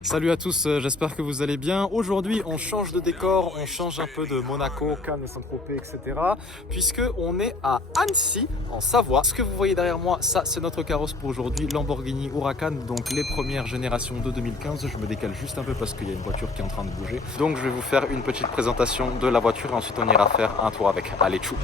Salut à tous, j'espère que vous allez bien. Aujourd'hui, on change de décor, on change un peu de Monaco, Cannes, Saint-Tropez, etc. Puisque on est à Annecy, en Savoie. Ce que vous voyez derrière moi, ça c'est notre carrosse pour aujourd'hui, Lamborghini Huracan, donc les premières générations de 2015. Je me décale juste un peu parce qu'il y a une voiture qui est en train de bouger. Donc je vais vous faire une petite présentation de la voiture et ensuite on ira faire un tour avec. Allez, tchou!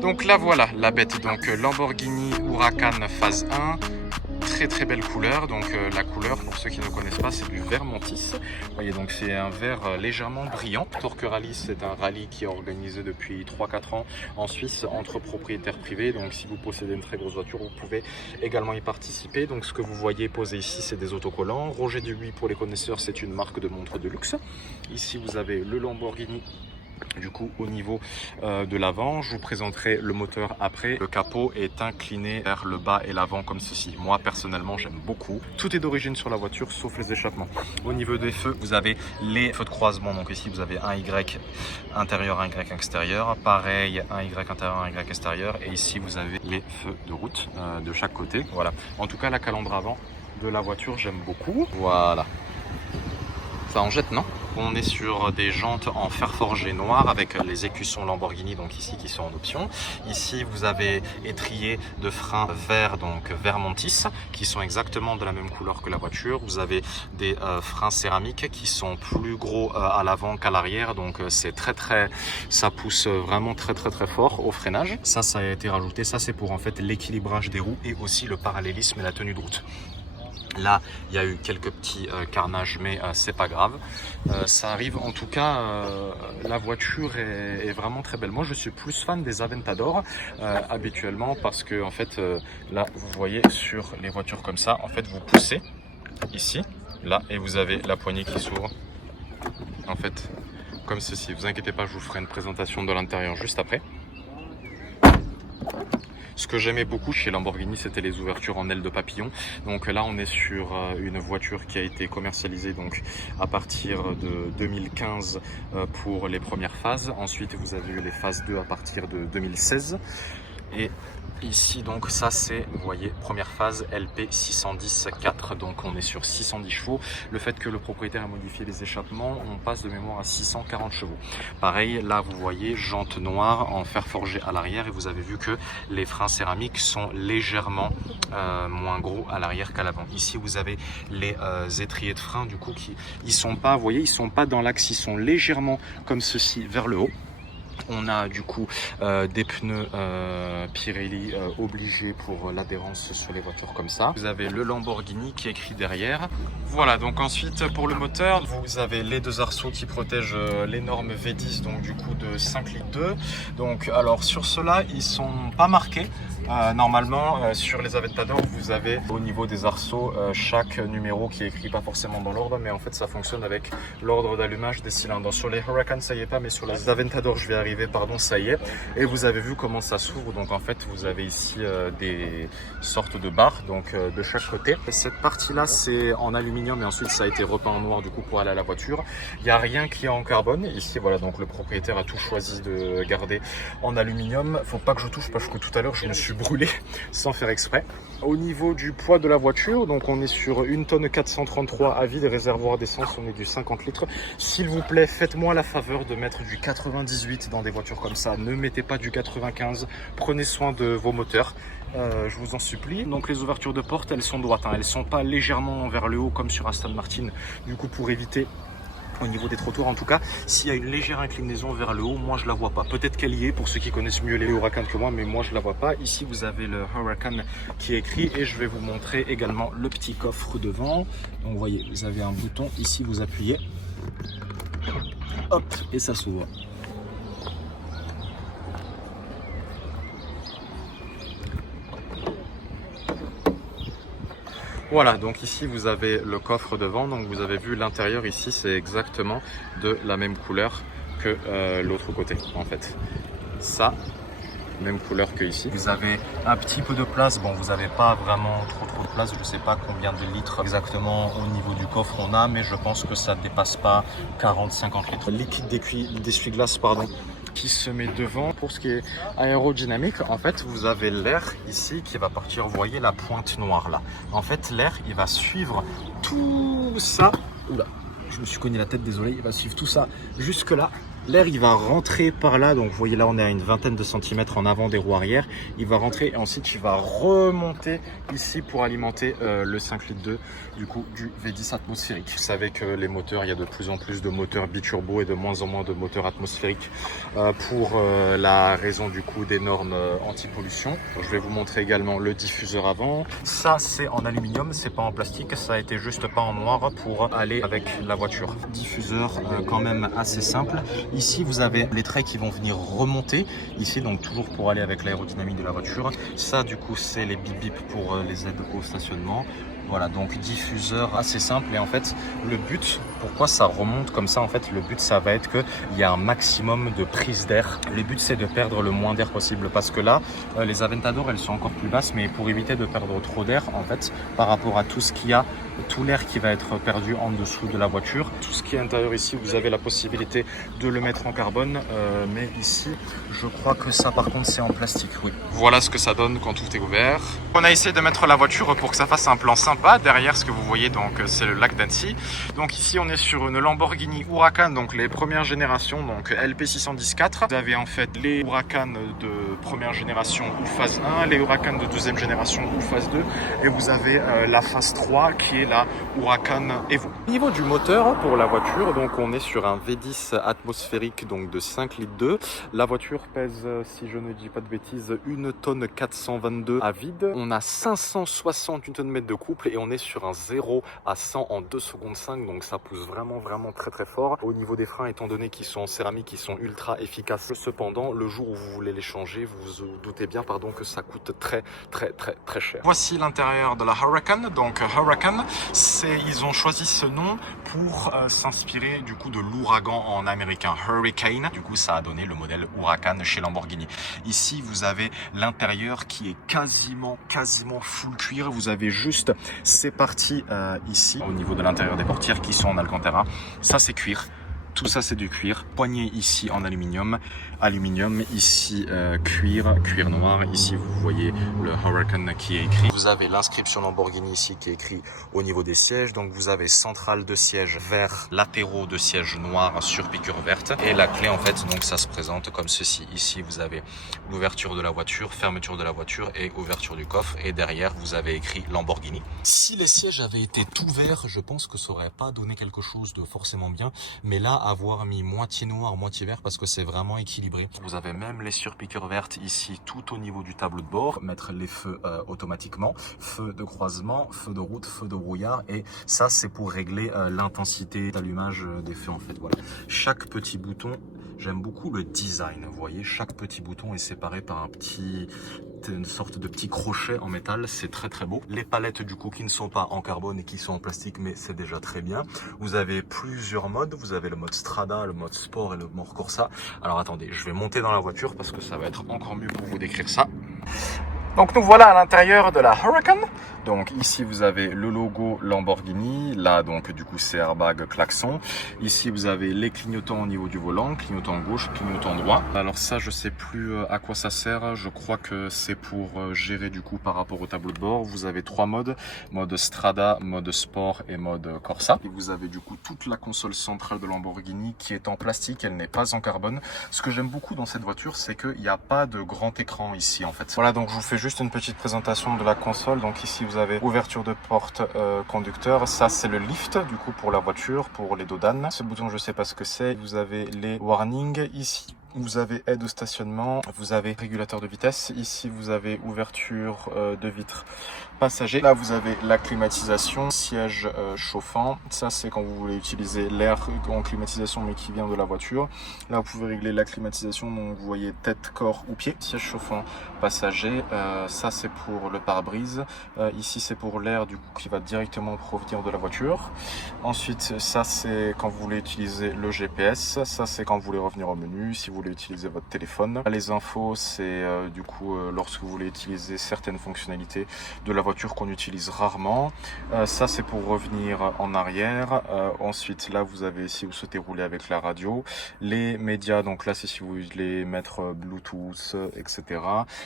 Donc là voilà la bête, donc Lamborghini Huracan phase 1, très belle couleur. Donc la couleur, pour ceux qui ne connaissent pas, c'est du vert Montis. Vous voyez, donc c'est un vert légèrement brillant. Torque Rally, c'est un rallye qui est organisé depuis 3-4 ans en Suisse entre propriétaires privés. Donc si vous possédez une très grosse voiture, vous pouvez également y participer. Donc ce que vous voyez posé ici, c'est des autocollants. Roger Dubuis, pour les connaisseurs, c'est une marque de montre de luxe. Ici vous avez le Lamborghini. Du coup, au niveau de l'avant, je vous présenterai le moteur après. Le capot est incliné vers le bas et l'avant comme ceci. Moi, personnellement, j'aime beaucoup. Tout est d'origine sur la voiture, sauf les échappements. Au niveau des feux, vous avez les feux de croisement. Donc ici, vous avez un Y intérieur, un Y extérieur. Pareil, un Y intérieur, un Y extérieur. Et ici, vous avez les feux de route de chaque côté. Voilà. En tout cas, la calandre avant de la voiture, j'aime beaucoup. Voilà. Ça en jette, non? On est sur des jantes en fer forgé noir avec les écussons Lamborghini, donc ici, qui sont en option. Ici, vous avez étrier de frein vert, donc vert Montis, qui sont exactement de la même couleur que la voiture. Vous avez des freins céramiques qui sont plus gros à l'avant qu'à l'arrière, donc c'est ça pousse vraiment très fort au freinage. Ça a été rajouté. Ça, c'est pour en fait l'équilibrage des roues et aussi le parallélisme et la tenue de route. Là, il y a eu quelques petits carnages, mais c'est pas grave. Ça arrive. En tout cas, la voiture est vraiment très belle. Moi, je suis plus fan des Aventador habituellement parce que, en fait, là, vous voyez sur les voitures comme ça, en fait, vous poussez ici, là, et vous avez la poignée qui s'ouvre. En fait, comme ceci. Vous inquiétez pas, je vous ferai une présentation de l'intérieur juste après. Ce que j'aimais beaucoup chez Lamborghini, c'était les ouvertures en aile de papillon. Donc là, on est sur une voiture qui a été commercialisée donc à partir de 2015 pour les premières phases. Ensuite, vous avez eu les phases 2 à partir de 2016. Et ici, donc ça c'est, vous voyez, première phase LP 610-4, donc on est sur 610 chevaux. Le fait que le propriétaire a modifié les échappements, on passe de mémoire à 640 chevaux. Pareil, là vous voyez, jante noire en fer forgé à l'arrière et vous avez vu que les freins céramiques sont légèrement moins gros à l'arrière qu'à l'avant. Ici vous avez les étriers de frein, du coup, ils sont pas, vous voyez, ils sont pas dans l'axe, ils sont légèrement comme ceci vers le haut. On a du coup des pneus Pirelli obligés pour l'adhérence sur les voitures comme ça. Vous avez le Lamborghini qui est écrit derrière. Voilà, donc ensuite pour le moteur, vous avez les deux arceaux qui protègent les normes V10, donc du coup de 5 litres 2. Donc alors sur ceux-là, ils sont pas marqués. Normalement sur les Aventador, vous avez au niveau des arceaux chaque numéro qui est écrit pas forcément dans l'ordre, mais en fait ça fonctionne avec l'ordre d'allumage des cylindres. Sur les Huracan ça y est pas, mais sur les Aventador je vais arriver, pardon, ça y est. Et vous avez vu comment ça s'ouvre. Donc en fait vous avez ici des sortes de barres donc de chaque côté. Cette partie là c'est en aluminium et ensuite ça a été repeint en noir du coup pour aller à la voiture. Il n'y a rien qui est en carbone ici. Voilà, donc le propriétaire a tout choisi de garder en aluminium. Faut pas que je touche parce que tout à l'heure je me suis brûlé sans faire exprès. Au niveau du poids de la voiture, donc on est sur 1 tonne 433 à vide, réservoir d'essence on est du 50 litres. S'il vous plaît, faites-moi la faveur de mettre du 98 dans des voitures comme ça, ne mettez pas du 95, prenez soin de vos moteurs. Je vous en supplie. Donc les ouvertures de porte, elles sont droites, hein. Elles sont pas légèrement vers le haut comme sur Aston Martin, du coup pour éviter Au niveau des trottoirs, en tout cas, s'il y a une légère inclinaison vers le haut, moi je la vois pas. Peut-être qu'elle y est pour ceux qui connaissent mieux les Huracan que moi, mais moi je la vois pas. Ici, vous avez le Huracan qui est écrit et je vais vous montrer également le petit coffre devant. Donc vous voyez, vous avez un bouton ici, vous appuyez, hop, et ça s'ouvre. Voilà, donc ici vous avez le coffre devant, donc vous avez vu l'intérieur ici, c'est exactement de la même couleur que l'autre côté en fait. Ça, même couleur que ici. Vous avez un petit peu de place, bon vous n'avez pas vraiment trop de place, je ne sais pas combien de litres exactement au niveau du coffre on a, mais je pense que ça ne dépasse pas 40-50 litres. Liquide d'essuie-glace, pardon, qui se met devant. Pour ce qui est aérodynamique, en fait vous avez l'air ici qui va partir, vous voyez la pointe noire là, en fait l'air il va suivre tout ça. Oula, je me suis cogné la tête, désolé, il va suivre tout ça jusque là. L'air il va rentrer par là, donc vous voyez là on est à une vingtaine de centimètres en avant des roues arrière. Il va rentrer et ensuite il va remonter ici pour alimenter le 5 litres 2 du coup du V10 atmosphérique. Vous savez que les moteurs, il y a de plus en plus de moteurs biturbo et de moins en moins de moteurs atmosphériques pour la raison du coup des normes anti-pollution. Je vais vous montrer également le diffuseur avant. Ça c'est en aluminium, c'est pas en plastique, ça a été juste peint en noir pour aller avec la voiture. Diffuseur quand même assez simple. Ici, vous avez les traits qui vont venir remonter. Ici, donc toujours pour aller avec l'aérodynamique de la voiture. Ça, du coup, c'est les bip bip pour les aides au stationnement. Voilà, donc diffuseur assez simple. Et en fait, le but, pourquoi ça remonte comme ça, en fait, le but, ça va être qu'il y a un maximum de prise d'air. Le but, c'est de perdre le moins d'air possible. Parce que là, les Aventador, elles sont encore plus basses. Mais pour éviter de perdre trop d'air, en fait, par rapport à tout ce qu'il y a, tout l'air qui va être perdu en dessous de la voiture. Tout ce qui est intérieur ici, vous avez la possibilité de le mettre en carbone. Mais ici, je crois que ça, par contre, c'est en plastique, oui. Voilà ce que ça donne quand tout est ouvert. On a essayé de mettre la voiture pour que ça fasse un plan sympa. Derrière, ce que vous voyez, donc c'est le lac d'Annecy. Donc ici, on est sur une Lamborghini Huracan, donc les premières générations, donc LP610-4. Vous avez en fait les Huracan de première génération ou phase 1, les Huracan de deuxième génération ou phase 2, et vous avez la phase 3 qui est la Huracan Evo. Au niveau du moteur pour la voiture, donc on est sur un V10 atmosphérique donc de 5 litres 2. La voiture pèse, si je ne dis pas de bêtises, 1 tonne 422 à vide. On a 560 Nm de couple et on est sur un 0 à 100 en 2 secondes 5, donc ça pousse vraiment très fort. Au niveau des freins, étant donné qu'ils sont en céramique, ils sont ultra efficaces. Cependant, le jour où vous voulez les changer, vous vous doutez bien que ça coûte très cher. Voici l'intérieur de la Huracan. Donc Huracan, ils ont choisi ce nom pour s'inspirer du coup de l'ouragan en américain, Hurricane. Du coup, ça a donné le modèle Huracan chez Lamborghini. Ici, vous avez l'intérieur qui est quasiment full cuir. Vous avez juste ces parties ici, au niveau de l'intérieur des portières qui sont en Alcantara. Ça, c'est cuir. Tout ça c'est du cuir, poignée ici en aluminium, ici cuir noir, ici vous voyez le Huracan qui est écrit. Vous avez l'inscription Lamborghini ici qui est écrit au niveau des sièges, donc vous avez centrale de siège vert, latéraux de siège noir sur piqûre verte, et la clé en fait donc ça se présente comme ceci. Ici vous avez l'ouverture de la voiture, fermeture de la voiture et ouverture du coffre, et derrière vous avez écrit Lamborghini. Si les sièges avaient été tout verts, je pense que ça aurait pas donné quelque chose de forcément bien, mais là avoir mis moitié noir, moitié vert parce que c'est vraiment équilibré. Vous avez même les surpiqûres vertes ici tout au niveau du tableau de bord. Mettre les feux automatiquement, feu de croisement, feu de route, feu de brouillard, et ça c'est pour régler l'intensité d'allumage des feux en fait. Voilà. Chaque petit bouton, j'aime beaucoup le design. Vous voyez, chaque petit bouton est séparé par une sorte de petit crochet en métal, c'est très beau. Les palettes du coup qui ne sont pas en carbone et qui sont en plastique, mais c'est déjà très bien. Vous avez plusieurs modes, vous avez le mode Strada, le mode Sport et le mode Corsa. Alors attendez, je vais monter dans la voiture parce que ça va être encore mieux pour vous décrire ça. Donc nous voilà à l'intérieur de la Huracan. Donc ici vous avez le logo Lamborghini, là donc du coup c'est airbag, klaxon. Ici vous avez les clignotants au niveau du volant, clignotant gauche, clignotant droit. Alors ça je sais plus à quoi ça sert, je crois que c'est pour gérer du coup par rapport au tableau de bord. Vous avez 3 modes, mode Strada, mode Sport et mode Corsa. Et vous avez du coup toute la console centrale de Lamborghini qui est en plastique, elle n'est pas en carbone. Ce que j'aime beaucoup dans cette voiture, c'est qu'il n'y a pas de grand écran ici en fait. Voilà, donc je vous fais juste une petite présentation de la console. Donc ici vous avez ouverture de porte conducteur. Ça c'est le lift du coup pour la voiture, pour les dos d'âne. Ce bouton je sais pas ce que c'est. Vous avez les warnings ici. Vous avez aide au stationnement, vous avez régulateur de vitesse, ici vous avez ouverture de vitre passager, là vous avez la climatisation, siège chauffant, ça c'est quand vous voulez utiliser l'air en climatisation mais qui vient de la voiture. Là vous pouvez régler la climatisation, donc vous voyez tête, corps ou pied. Siège chauffant passager, ça c'est pour le pare-brise, ici c'est pour l'air du coup qui va directement provenir de la voiture. Ensuite ça c'est quand vous voulez utiliser le GPS, ça c'est quand vous voulez revenir au menu, si vous voulez utiliser votre téléphone. Les infos c'est du coup lorsque vous voulez utiliser certaines fonctionnalités de la voiture qu'on utilise rarement. Ça c'est pour revenir en arrière. Ensuite là vous avez, si vous souhaitez rouler avec la radio, les médias, donc là c'est si vous voulez mettre Bluetooth etc.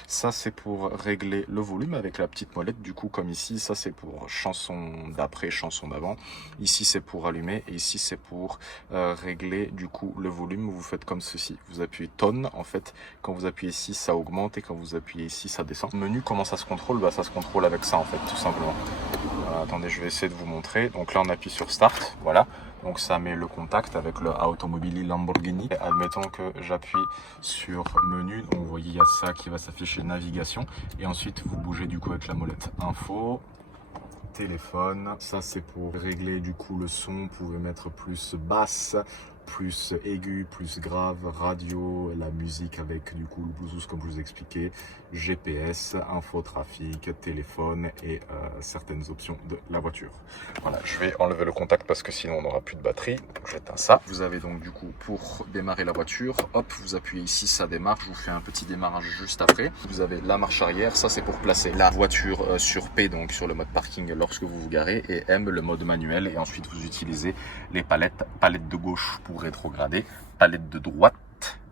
Ça c'est pour régler le volume avec la petite molette du coup comme ici. Ça c'est pour chanson d'après, chanson d'avant. Ici c'est pour allumer et ici c'est pour régler du coup le volume. Vous faites comme ceci, vous appuyez tonne en fait, quand vous appuyez ici ça augmente et quand vous appuyez ici ça descend. Le menu, comment ça se contrôle? Ça se contrôle avec ça en fait, tout simplement. Attendez, je vais essayer de vous montrer. Donc là on appuie sur start, voilà, donc ça met le contact avec le Automobili Lamborghini. Et admettons que j'appuie sur menu, donc vous voyez il y a ça qui va s'afficher, navigation, et ensuite vous bougez du coup avec la molette info, téléphone. Ça c'est pour régler du coup le son, vous pouvez mettre plus basse, plus aigu, plus grave, radio, la musique avec du coup le Bluetooth comme je vous ai expliqué, GPS, info trafic, téléphone et certaines options de la voiture. Voilà, je vais enlever le contact parce que sinon on n'aura plus de batterie. J'éteins ça. Vous avez donc du coup pour démarrer la voiture, hop, vous appuyez ici, ça démarre. Je vous fais un petit démarrage juste après. Vous avez la marche arrière, ça c'est pour placer la voiture sur P, donc sur le mode parking lorsque vous vous garez, et M le mode manuel, et ensuite vous utilisez les palettes, palette de gauche pour rétrograder, palette de droite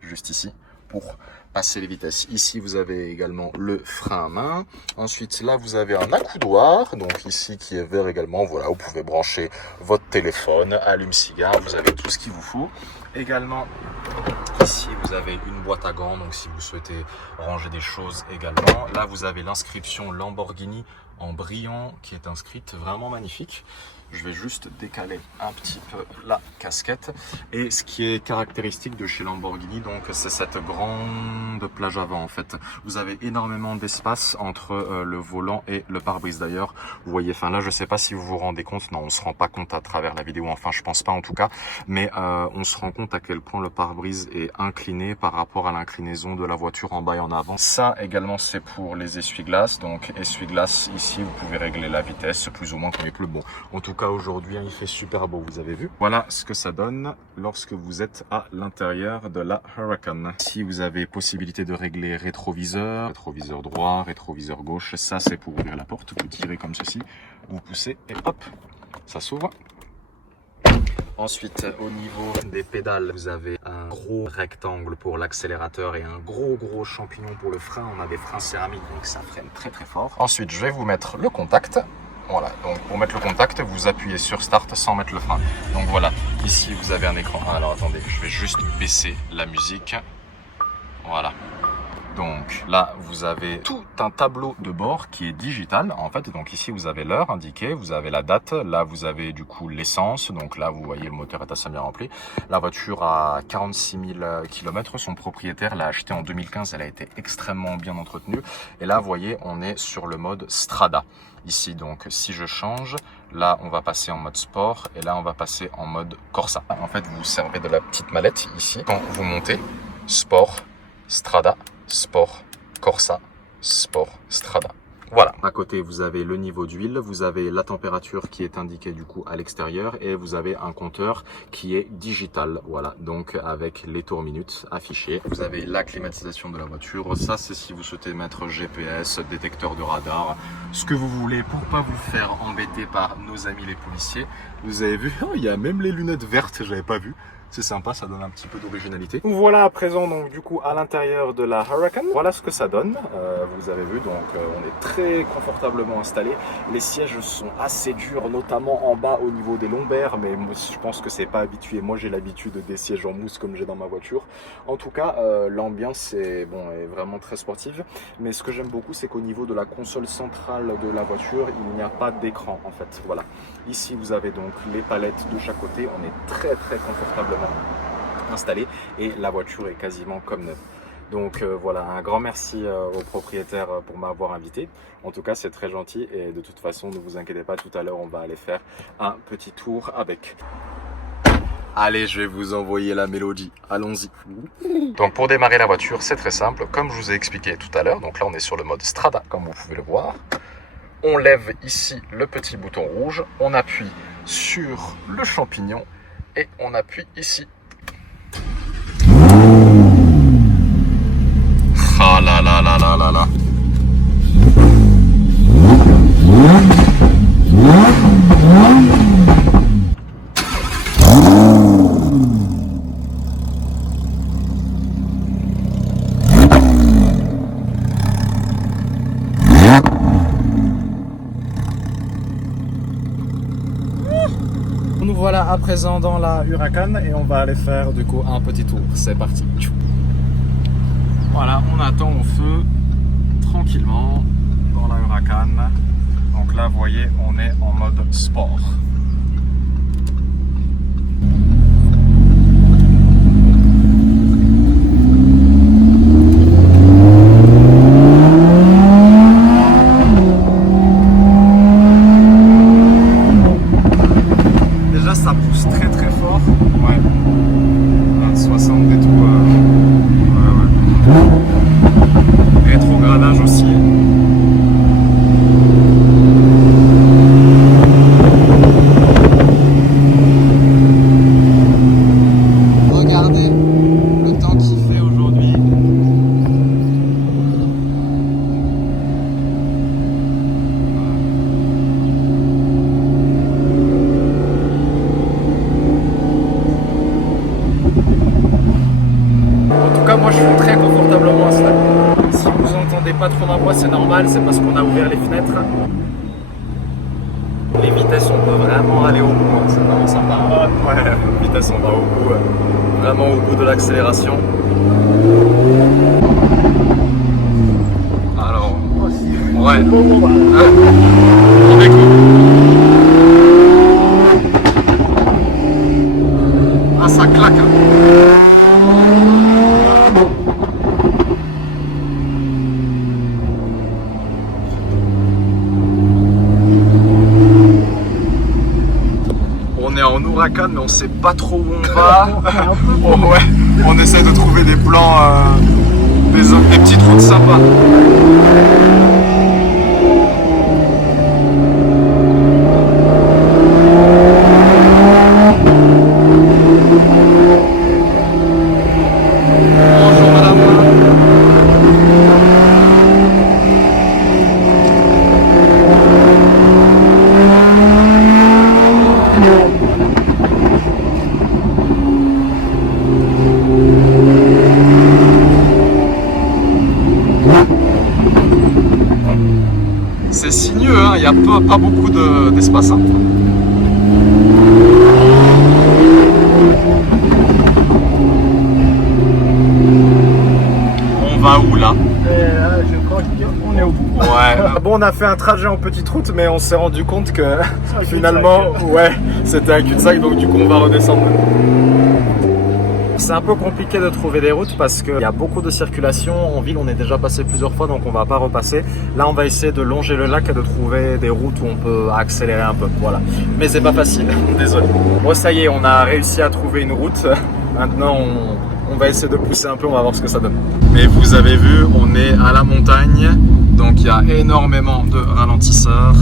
juste ici pour passer les vitesses. Ici vous avez également le frein à main. Ensuite là vous avez un accoudoir, donc ici qui est vert également. Voilà, vous pouvez brancher votre téléphone, allume-cigare, vous avez tout ce qu'il vous faut. Également ici vous avez une boîte à gants, donc si vous souhaitez ranger des choses également. Là vous avez l'inscription Lamborghini en brillant qui est inscrite, vraiment magnifique. Je vais juste décaler un petit peu la casquette. Et ce qui est caractéristique de chez Lamborghini, donc c'est cette grande plage avant en fait. Vous avez énormément d'espace entre le volant et le pare-brise. D'ailleurs, vous voyez, enfin là je sais pas si vous vous rendez compte, non on se rend pas compte à travers la vidéo, enfin je pense pas en tout cas, mais on se rend compte à quel point le pare-brise est incliné par rapport à l'inclinaison de la voiture en bas et en avant. Ça également c'est pour les essuie-glaces, donc essuie-glaces ici vous pouvez régler la vitesse plus ou moins quand il pleut. Bon, en tout cas aujourd'hui il fait super beau, vous avez vu. Voilà ce que ça donne lorsque vous êtes à l'intérieur de la Huracan. Ici vous avez possibilité de régler rétroviseur, rétroviseur droit, rétroviseur gauche. Ça c'est pour ouvrir la porte, vous tirez comme ceci, vous poussez et hop, ça s'ouvre. Ensuite, au niveau des pédales, vous avez un gros rectangle pour l'accélérateur et un gros champignon pour le frein. On a des freins céramiques, donc ça freine très fort. Ensuite, je vais vous mettre le contact. Voilà, donc pour mettre le contact, vous appuyez sur Start sans mettre le frein. Donc voilà, ici vous avez un écran. Alors attendez, je vais juste baisser la musique. Voilà. Donc là, vous avez tout un tableau de bord qui est digital en fait. Donc ici, vous avez l'heure indiquée, vous avez la date. Là, vous avez du coup l'essence. Donc là, vous voyez, le moteur est assez bien rempli. La voiture a 46 000 km. Son propriétaire l'a achetée en 2015. Elle a été extrêmement bien entretenue. Et là, vous voyez, on est sur le mode Strada. Ici, donc, si je change, là, on va passer en mode sport. Et là, on va passer en mode Corsa. En fait, vous vous servez de la petite mallette ici. Quand vous montez, sport, Strada, sport, Corsa, sport, Strada. Voilà. À côté, vous avez le niveau d'huile, vous avez la température qui est indiquée du coup à l'extérieur et vous avez un compteur qui est digital. Voilà, donc avec les tours minutes affichés. Vous avez la climatisation de la voiture. Ça, c'est si vous souhaitez mettre GPS, détecteur de radar, ce que vous voulez pour pas vous faire embêter par nos amis les policiers. Vous avez vu, oh, il y a même les lunettes vertes, j'avais pas vu. C'est sympa, ça donne un petit peu d'originalité. Voilà à présent donc du coup à l'intérieur de la Huracan. Voilà ce que ça donne. Vous avez vu, donc on est très confortablement installé. Les sièges sont assez durs, notamment en bas au niveau des lombaires, mais moi, je pense que c'est pas habitué. Moi j'ai l'habitude des sièges en mousse comme j'ai dans ma voiture. En tout cas, l'ambiance est vraiment très sportive. Mais ce que j'aime beaucoup, c'est qu'au niveau de la console centrale de la voiture, il n'y a pas d'écran en fait. Voilà. Ici vous avez donc les palettes de chaque côté. On est très confortablement installé et la voiture est quasiment comme neuve. Donc voilà, un grand merci au propriétaire pour m'avoir invité. En tout cas, c'est très gentil et de toute façon, ne vous inquiétez pas, tout à l'heure, on va aller faire un petit tour avec. Allez, je vais vous envoyer la mélodie. Allons-y. Donc pour démarrer la voiture, c'est très simple. Comme je vous ai expliqué tout à l'heure, donc là, on est sur le mode Strada, comme vous pouvez le voir. On lève ici le petit bouton rouge, on appuie sur le champignon et on appuie ici. Ah là là là là là là. Nous voilà à présent dans la Huracan et on va aller faire du coup un petit tour. C'est parti. Voilà, on attend au feu tranquillement dans la Huracan. Donc là, vous voyez, on est en mode sport. Déjà, ça pousse très fort. Ouais. 60 et tout. Rétrogradage aussi. Regardez le temps qu'il fait aujourd'hui. En tout cas, moi je suis très confortablement installé. Si vous entendez pas trop ma voix, c'est normal, c'est parce qu'on a ouvert les fenêtres. Les vitesses, on peut vraiment aller au bout, c'est vraiment sympa. Ouais, les vitesses, on va au bout, vraiment au bout de l'accélération. Alors, ouais, on découvre. Ah, ça claque, hein. On est en Huracan, mais on sait pas trop où on va. Oh, ouais, on essaie de trouver des plans, des petites routes sympas. Bonjour madame. C'est sinueux, hein, il n'y a pas beaucoup d'espace. Hein. On va où là? Je crois qu'on est au bout. Ouais. Bon, on a fait un trajet en petite route, mais on s'est rendu compte que finalement, ouais, c'était un cul-de-sac, donc du coup on va redescendre. C'est un peu compliqué de trouver des routes parce qu'il y a beaucoup de circulation. En ville, on est déjà passé plusieurs fois, donc on va pas repasser. Là, on va essayer de longer le lac et de trouver des routes où on peut accélérer un peu. Voilà. Mais c'est pas facile, désolé. Bon, ça y est, on a réussi à trouver une route. Maintenant, on va essayer de pousser un peu, on va voir ce que ça donne. Mais vous avez vu, on est à la montagne, donc il y a énormément de ralentisseurs.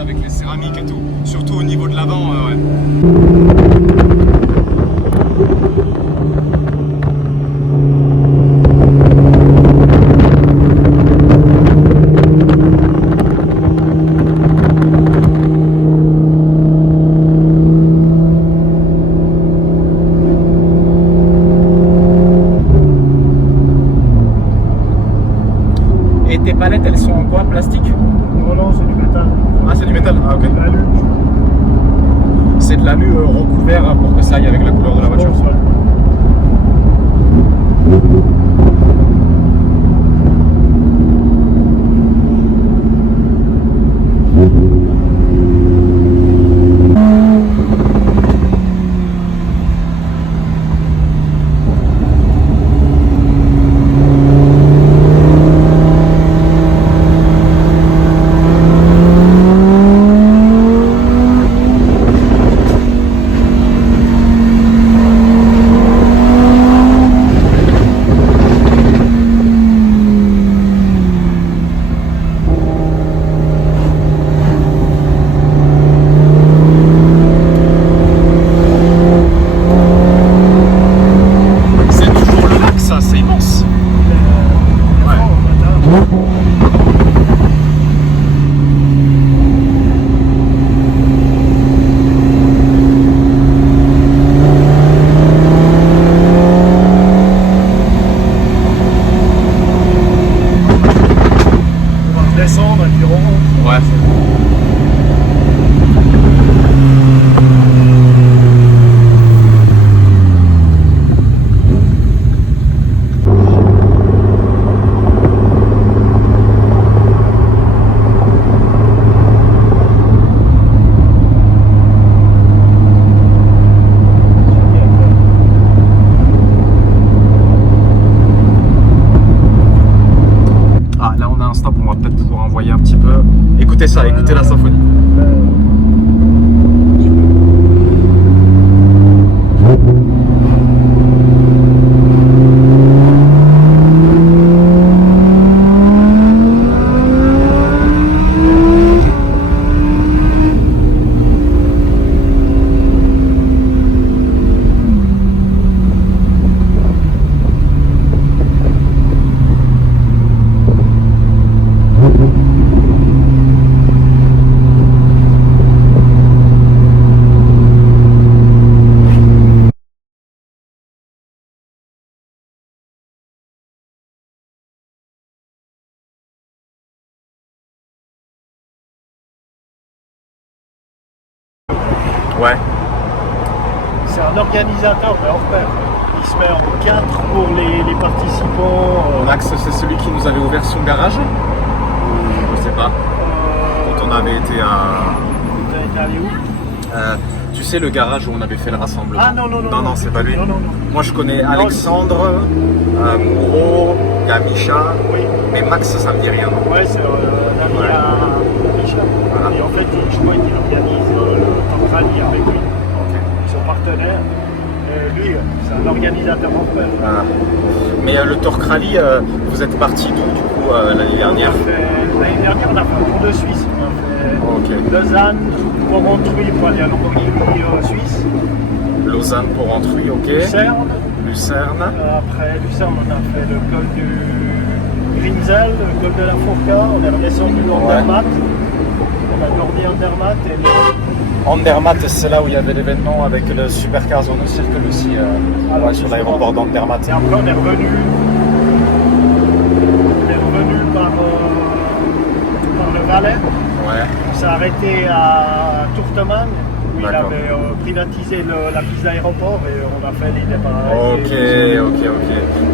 Avec les céramiques et tout, surtout au niveau de l'avant. Ouais. Et tes palettes, elles sont en quoi? Plastique? Non, non, c'est du métal. Ah, c'est du métal? Ah, ok. L'alu. C'est de l'alu recouvert pour que ça aille avec la couleur de la voiture. Ouais. Descendre et puis remonte. Ouais. Ah, là on a un stop, on va peut-être pouvoir envoyer un petit peu. Écoutez ça, écoutez la symphonie. Ouais. C'est un organisateur, mais hors pair. Il se met en 4 pour les participants. Max, c'est celui qui nous avait ouvert son garage? Ou je sais pas. Quand on avait été à... T'as été allé où? Tu sais le garage où on avait fait le rassemblement? Ah non, non, non. Non, c'est pas lui. Non. Moi je connais Alexandre, Moreau, Gamisha, Oui. mais Max ça me dit rien. Non? Ouais, c'est un ami à Michel. Voilà. Et en fait, je crois qu'il organise le temps rallye avec lui. Ok. Ils sont partenaires. Et lui, c'est un organisateur hors pair. Voilà. Mais le Torque Rally, vous êtes parti d'où du coup l'année dernière? L'année dernière, on a fait un tour de Suisse. On a fait Ok. Lausanne, Porrentruy pour aller à Lamborghini Suisse. Lausanne pour Antruy, ok. Lucerne. Après Lucerne, on a fait le col du Grinzel, le col de la Fourca. On est redescendu Andermatt. On a dormi Andermatt et Andermatt, c'est là où il y avait l'événement avec le Supercars on Circle aussi, sur l'aéroport d'Andermatt. Et après, on est revenu par le Valais. Ouais. On s'est arrêté à Tourteman, où il D'accord. avait privatisé la piste d'aéroport et on a fait les départs. Ok.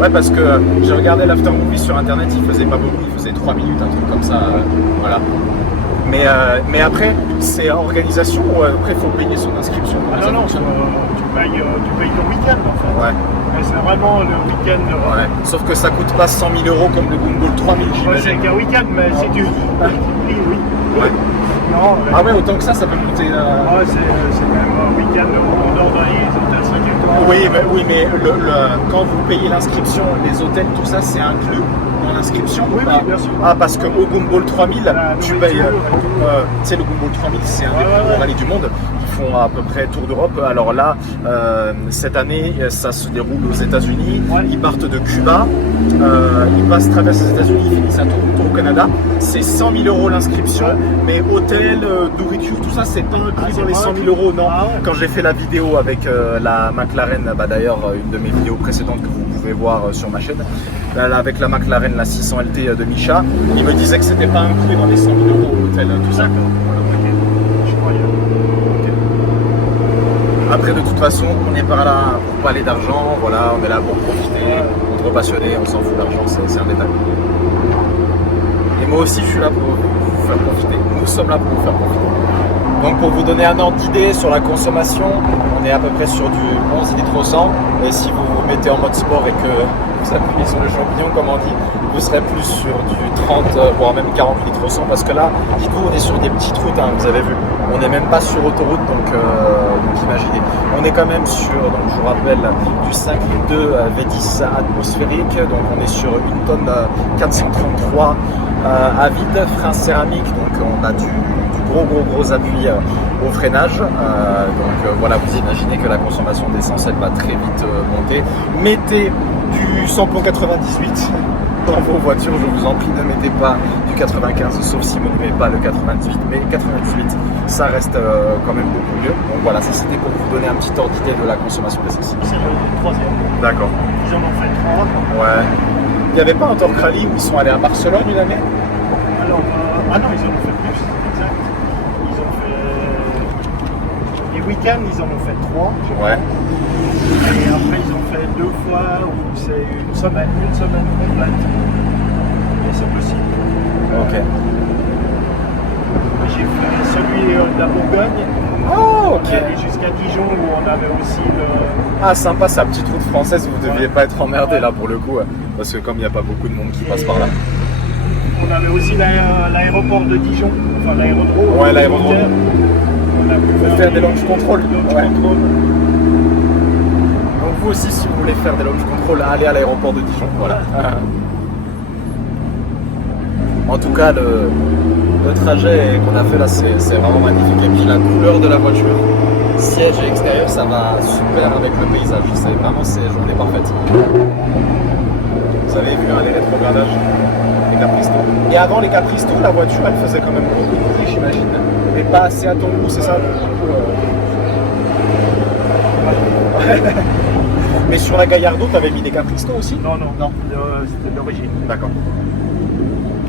Ouais, parce que j'ai regardé l'after movie sur internet, il faisait pas beaucoup, il faisait 3 minutes, un truc comme ça. Voilà. Mais après, c'est organisation ou après il faut payer son inscription? Ah non, non, tu payes ton week-end en fait. Ouais. Mais c'est vraiment le week-end. Ouais. Sauf que ça coûte pas 100 000 € comme le Gumball 3000, Ouais, j'imagine. c'est qu'un week-end, mais si tu. Oui, oui. Ouais. Non, Ah ouais, autant que ça peut coûter. ouais, c'est quand même un week-end où on dort dans les hôtels 5 étoiles. Oui, mais quand vous payez l'inscription, les hôtels, tout ça, c'est inclus dans l'inscription? Oui, Ah. bien sûr. Ah, parce qu'au Gumball 3000, tu nourriture, payes. et Tu sais, le Gumball 3000, c'est un des plus gros rallyes du monde. Ils font à peu près tour d'Europe. Alors là, cette année, ça se déroule aux États-Unis. Ouais. Ils partent de Cuba. Ils traversent les États-Unis, ils finissent un tour au Canada. C'est 100 000 € l'inscription, mais hôtel, nourriture, tout ça, c'est pas inclus dans les 100 000 €. Non. Ah ouais. Quand j'ai fait la vidéo avec la McLaren, d'ailleurs, une de mes vidéos précédentes que vous pouvez voir sur ma chaîne, avec la McLaren, la 600 LT de Micha, il me disait que c'était pas inclus dans les 100 000 € l'hôtel, tout ça. D'accord. Ok. Je croyais. Après, de toute façon, on n'est pas là pour parler d'argent, voilà, on est là pour profiter, entre passionnés, on s'en fout d'argent, c'est un détail. Et moi aussi, je suis là pour vous faire profiter. Nous sommes là pour vous faire profiter. Donc, pour vous donner un ordre d'idée sur la consommation, on est à peu près sur du 11 litres au 100. Et si vous vous mettez en mode sport et que vous appuyez sur le champignon, comme on dit, vous serez plus sur du 30, voire même 40 litres au 100. Parce que là, dites-vous, on est sur des petites routes, hein, vous avez vu. On n'est même pas sur autoroute, donc imaginez. On est quand même sur, donc je vous rappelle, du 5 litres 2 V10 atmosphérique. Donc on est sur une tonne 433 à vide, frein céramique. Donc on a du gros appui au freinage. Voilà, vous imaginez que la consommation d'essence, elle va très vite monter. Mettez du samplon 98 dans vos voitures, je vous en prie, ne mettez pas du 95, sauf si vous n'aimez pas le 98, mais 98, ça reste quand même beaucoup mieux. Donc voilà, ça c'était pour vous donner un petit ordre d'idée de la consommation d'essence. C'est le troisième. D'accord. Ils en ont fait 3. Ouais. Il n'y avait pas un Torque Rally où ils sont allés à Barcelone une année? Alors, ah non, ils en ont fait plus, exact. Ils ont fait. Les week-ends, ils en ont fait 3. Ouais. Et après, ils ont fait 2 fois où c'est une semaine complète. Et c'est possible. Ok. J'ai fait celui de la Bourgogne. Oh, On ok. est allé jusqu'à Dijon où on avait aussi le. Ah, sympa, sa petite route française, vous deviez pas être emmerdé là pour le coup, parce que comme il n'y a pas beaucoup de monde qui passe par là. On avait aussi l'aéroport de Dijon, enfin l'aérodrome. Ouais, l'aérodrome. On a pu Faire des launch control. launch Ouais. control. Donc vous aussi, si vous voulez faire des launch control, allez à l'aéroport de Dijon. Voilà. En tout cas, le trajet qu'on a fait là, c'est vraiment magnifique. Et puis la couleur de la voiture, siège et extérieur, ça va super avec le paysage. C'est vraiment, c'est journée parfaite. Vous avez vu les rétrogradages, les Capristo. Et avant les Capristo, la voiture, elle faisait quand même beaucoup de bruit, j'imagine. Mais pas assez à ton goût, c'est ça? Mais sur la Gallardo, t'avais mis des Capristo aussi? Non, c'était d'origine. D'accord.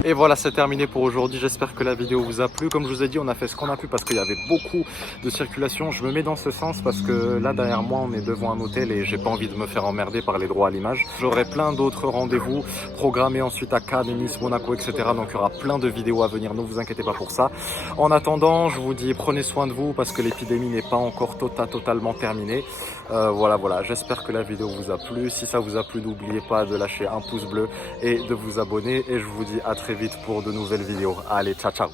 Et voilà, c'est terminé pour aujourd'hui. J'espère que la vidéo vous a plu. Comme je vous ai dit, on a fait ce qu'on a pu parce qu'il y avait beaucoup de circulation. Je me mets dans ce sens parce que là, derrière moi, on est devant un hôtel et j'ai pas envie de me faire emmerder par les droits à l'image. J'aurai plein d'autres rendez-vous programmés ensuite à Cannes, Nice, Monaco, etc. Donc, il y aura plein de vidéos à venir. Ne vous inquiétez pas pour ça. En attendant, je vous dis, prenez soin de vous parce que l'épidémie n'est pas encore totalement terminée. Voilà. J'espère que la vidéo vous a plu. Si ça vous a plu, n'oubliez pas de lâcher un pouce bleu et de vous abonner. Et je vous dis à très vite pour de nouvelles vidéos. Allez, ciao.